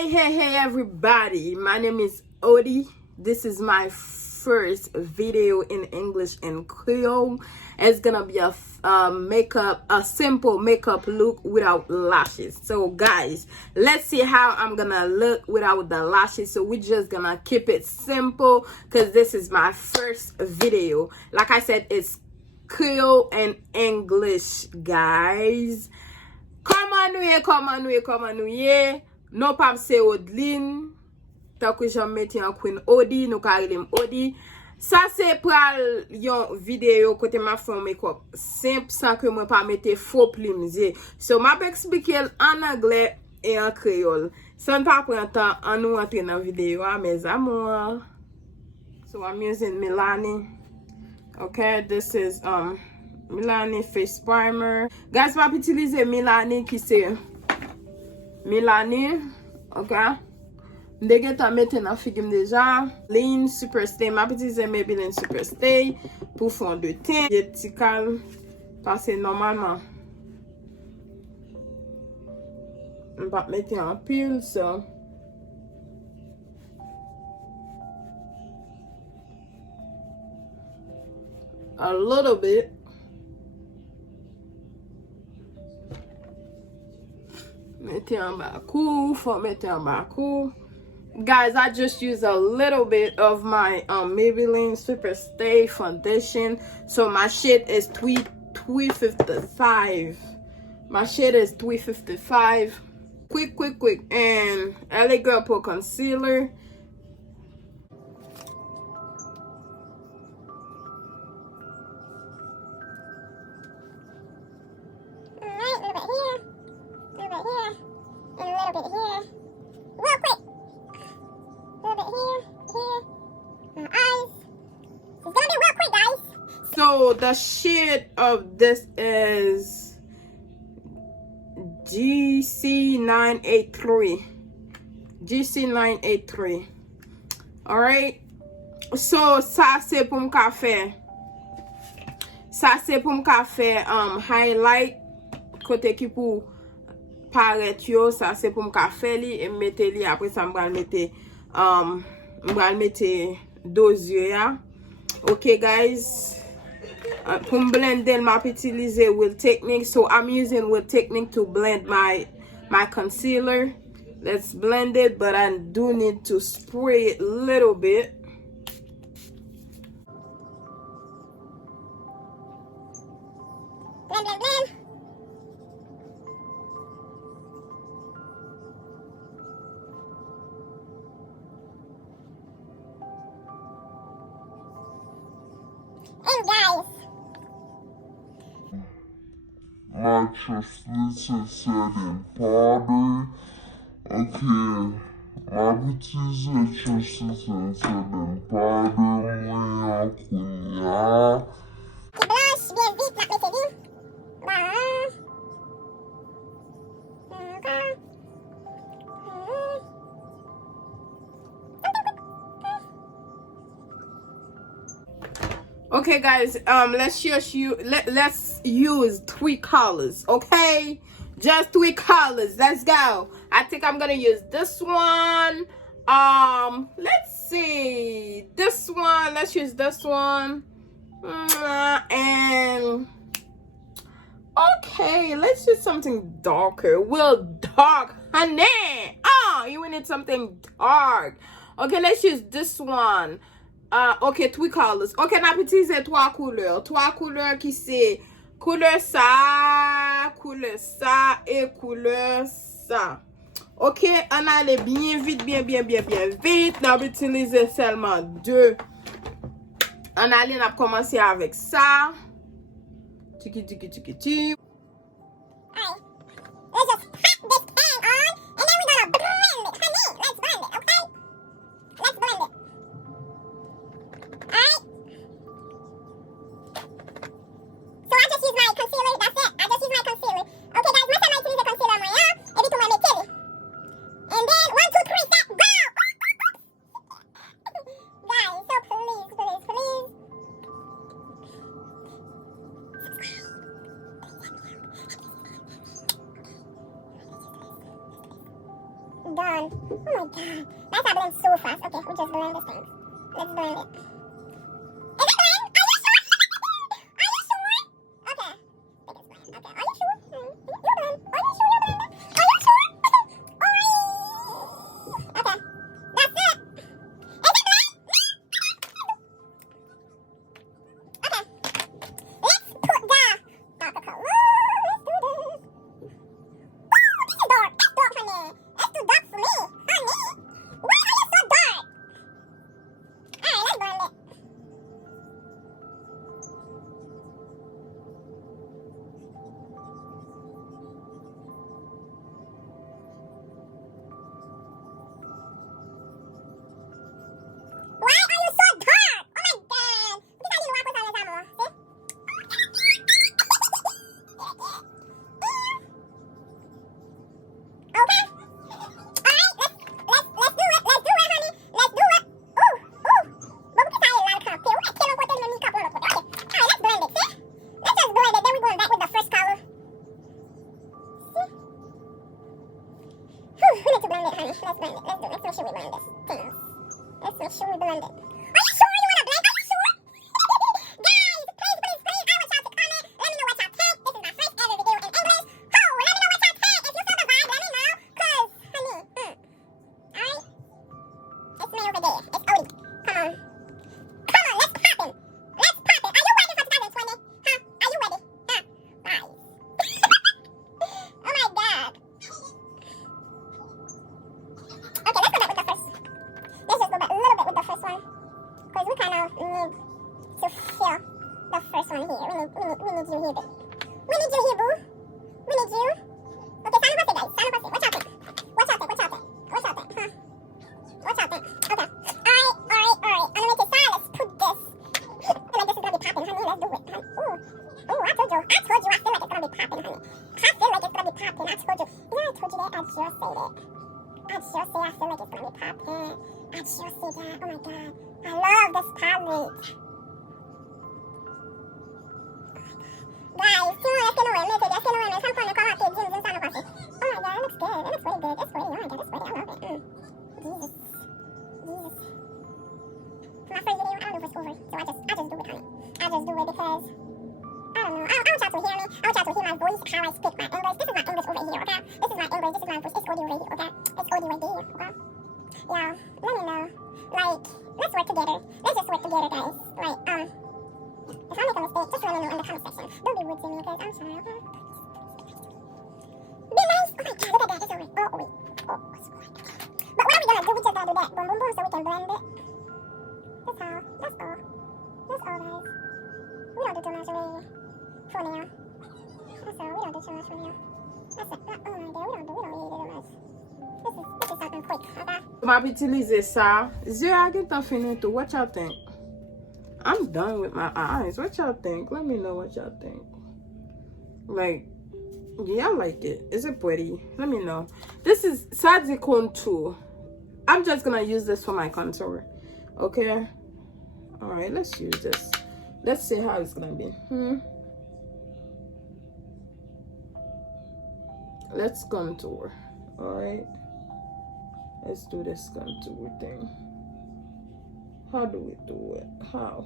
Hey everybody, my name is Odie. This is my first video in English and Creole. It's gonna be a simple makeup look without lashes. So guys, let's see how I'm gonna look without the lashes. So we're just gonna keep it simple because this is my first video. Like I said, it's Creole and English, guys. Come on, non pa se Odlin, ta que j'en mette en Queen Odi, nou ka relem Odi. Ça c'est pral yon vidéo côté ma fond make-up simple sans que moi pas mette faux plimzier. So m'a expliquer en anglais et en créole. Sans pas prendre temps en nous entrer dans vidéo, mes amours. So I'm using Milani. Okay, this is Milani face primer. Guys, m'a utiliser Milani qui c'est Milani, ok. Dege ta mette nan figim deja. Lean Super Stay. Ma petite Maybelline Super Stay pour fond de teint. Petit calme. Parce que normalement, on va mettre en pile, so. A little bit. Mettez en bas cool, faut mettre en bas cool. Guys, I just use a little bit of my Maybelline Super Stay foundation. So my shade is 355. My shade is 355. Quick. And LA Girl pour concealer. So the shade of this is GC983. GC983. All right. So ça c'est pour me faire. Ça c'est pour me faire highlight côté qui pour paraître yo, ça c'est pour me faire li et mettre li après ça m'bral mettre deux yeux ya. Okay guys. Pour blender my utiliser Will Technique, so I'm using Will Technique to blend my concealer. Let's blend it, but I do need to spray it a little bit. Blend. And guys, my translation said in powder. Okay, my petite translation said in powder. Moi, kunya. qui blanche bien vite, la météline. Okay guys, let's use 3 colors, okay? Just 3 colors. Let's go. I think I'm gonna use this one. Let's see. This one. Let's use this one. And okay, let's use something darker. Well, dark, honey. Oh, you need something dark. Okay, let's use this one. Okay, 3 colors. Okay, n'a utiliser 3 couleurs. 3 couleurs qui c'est couleur ça, et couleur ça. Ok, on allait bien vite, bien vite. N'a utiliser seulement 2. On allait commencer avec ça. Tiki. Alright, let's just pop this pan on, and then we're gonna blend it. Honey, let's blend it, okay? Let's blend it. Alright? So I just use my concealer, that's it. I just use my concealer. Okay guys, my time I utilize the concealer moi, et puis tout moi mettez. And then 1, 2, 3, stop, go! Guys, so please. blend. Oh my god. That's how I blend so fast. Okay, we just blend this thing. Let's blend it. Is it blend? Are you sure? Are you sure? Okay. I think it's blend. Okay. Are you sure? You blend. Are you sure you blend it? Are you sure? Alright. Okay. That's it. Is it blend? Okay. Let's put the darker color. Let's do this. Oh, this is dark. That's dark for me. That's too dark for me. Honey. Why are you so dark? Alright, let's blend it. Why are you so dark? Oh my god. Kita di luar aku sama-sama. See? Okay. Alright, let's do it. Let's do it, honey. Let's do it. Ooh, ooh. Baru kita hilang kanpe. Udah kilang kote dengan makeup loh. Okay. Alright, let's blend it. See? Let's just blend it. Then we go back with the first color. See? We need to blend it, honey. Let's blend it. Let's do it. Let's make sure we blend this. Things. Let's make sure we blend it. Are you sure you want to blend? Are you sure? Guys, please, please, please, I want y'all to comment. Let me know what y'all think. This is my first ever video in English. So, let me know what y'all think. If you feel the vibe, let me know. Cause, honey, alright? It's me over there. It's Odie. Come on. Come on, let's pop him. Let's pop it. Are you ready for 2020? Huh? Are you ready? Huh? Guys. Oh my god. Okay, let's go back with the first. Let's just go back a little bit with the first one. Because we kind of need to feel the first one here. We need you here, baby. We need you here, boo. We need you. Okay, sound of us, guys. Sound of us. What y'all think? What y'all think? What y'all think? What y'all think? Huh? What y'all think? Okay. Alright. I'm gonna make it sound. Let's put this. I feel like this is gonna be popping, honey. Let's do it. Ooh, I told you. I feel like it's gonna be popping, honey. I feel like it's gonna be popping. I told you. Yeah, I told you that. I just said it. I just say I feel like it's gonna be popping. I just say that. Oh my god. I love this palette. Guys, let's get away. Some point call out the jeans inside of us. Oh my god, it looks good. It looks really good. It's pretty. Oh my god, it's pretty. I love it. Jesus. For my first video, I don't know if it's over. So I just do it, honey. I just do it because I don't know. I want y'all to hear me. I want y'all to hear my voice, how I speak my English. This is my English over here, okay? This is my English. This is my voice. It's audio right here, okay? It's audio right there, okay? Yeah, let me know. Like, let's work together. Let's just work together, guys. Like, if I make a mistake, just let me know in the comment section. Don't be rude to me, because I'm sorry, okay? Be nice. Oh my god, look at that. It's over. Oh, wait. Oh, it's over. But what are we gonna do? We just gotta do that. Boom, boom, boom, so we can blend it. That's all. That's all. That's all, guys. We don't do too much, really. For now. That's all. We don't do too much for now. That's it. Oh my god, we don't really do too much. This is something quick, okay? Ma utiliser ça. Zero get to finish to. What y'all think? I'm done with my eyes. What y'all think? Let me know what y'all think. Like, yeah, I like it. Is it pretty? Let me know. This is Sadzi Contour. I'm just gonna use this for my contour. Okay. All right. Let's use this. Let's see how it's gonna be. Let's contour. All right. Let's do this contour thing. How do we do it? How?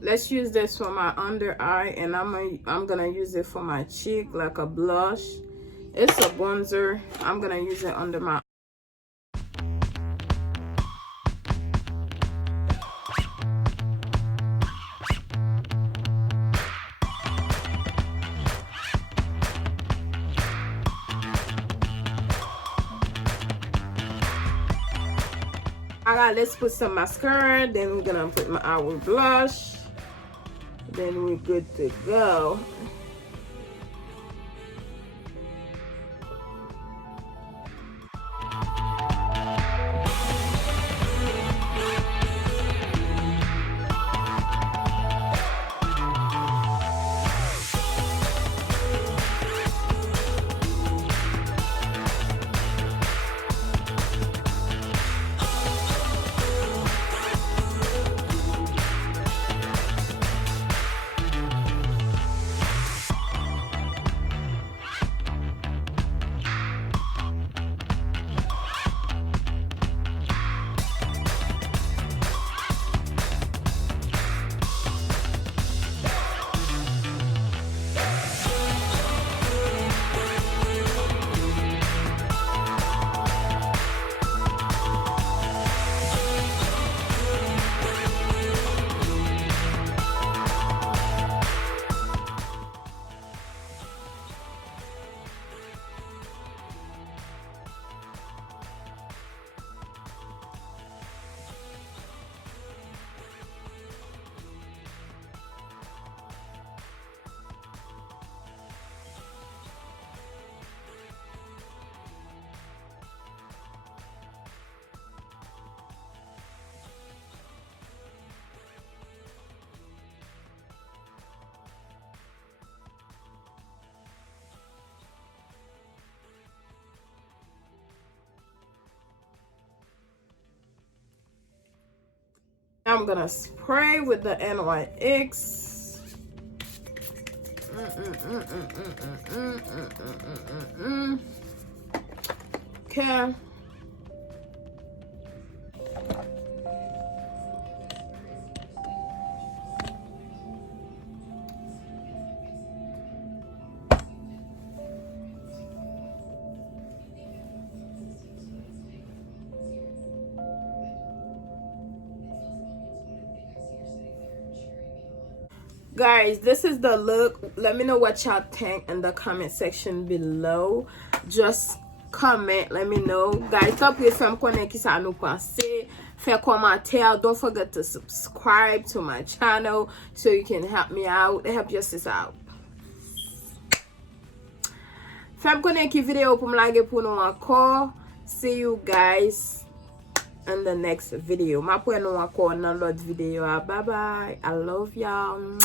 Let's use this for my under eye, and I'm gonna use it for my cheek like a blush. It's a bronzer. I'm gonna use it under my let's put some mascara, then we're gonna put my eye blush, then we're good to go. I'm gonna spray with the NYX. Okay. Guys, this is the look. Let me know what y'all think in the comment section below. Just comment, let me know. Guys, top here femme connaît qui ça nous pensez. Fait commentaire. Don't forget to subscribe to my channel so you can help me out. Help your sis out. Femme connaît qui vidéo pour me laguer pour nous encore. See you guys in the next video. Ma pou nou encore dans l'autre vidéo. Bye bye. I love y'all.